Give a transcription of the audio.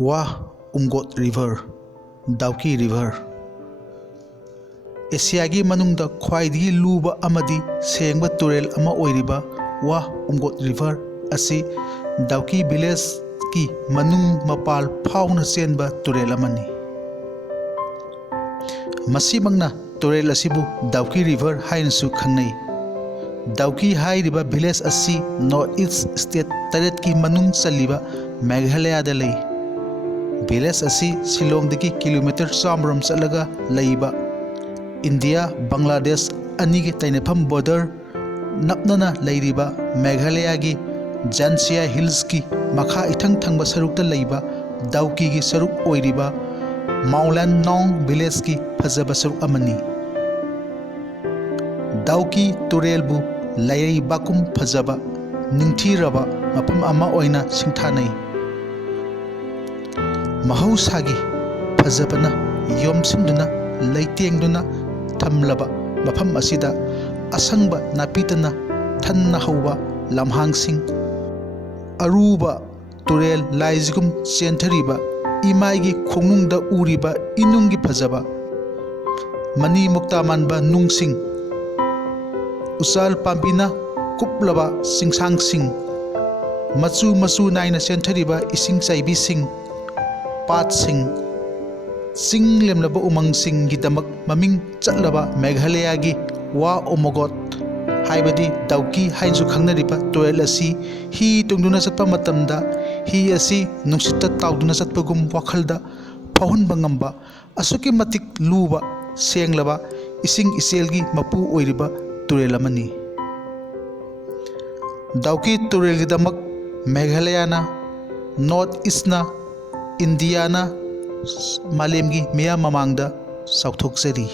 Umngot River, Dawki River. Asiagi manungda khwaidagi luba amadi sengba turel ama oiriba Umngot River asi Dawki Village ki manung mapal phauna chenba turel amani. Masimangna turel asibu Dawki River hainasu khangnai. Dawki hairiba village asi North East State taret ki manung chaliba Meghalaya da lay. Village asi Shillong daki kilometer samram chalaga laiba India Bangladesh anigi tainafam border napnana lairiba Meghalaya gi Jaintia Hills ki makha ithang thangba sarukta laiba Dawki gi saruk oiriba Mawlynnong village ki phajaba saruk amani. Dawki turelbu lairi bakum phajaba ningthiraba mapam ama oina singthanai. Mahausagi phajabana yomsimduna leitengduna thamlaba mafam asida asangba napitana thanna hauba lamhangsing aruba turel laizgum chenthariba imaigi khongnungda uriba inungi phajaba mani mukta manba nungsing usal pampina kuplaba singsangsing machu naina chenthariba ising chaibi sing pat sing sing lemlaba umang sing gidamak maming chatlaba Meghalaya gi Umngot haibadi Dawki hainsu khangnariba turel asi hi tungduna chatpa matamda hi asi nungsitta tawduna chatpagum wakhalda phahunba ngamba asuki matik luba senglaba ising iselgi mapu oiriba turel amani. Dawki turel gidamak Meghalaya na North East na India na malemgi miyam mamangda sauthokjari.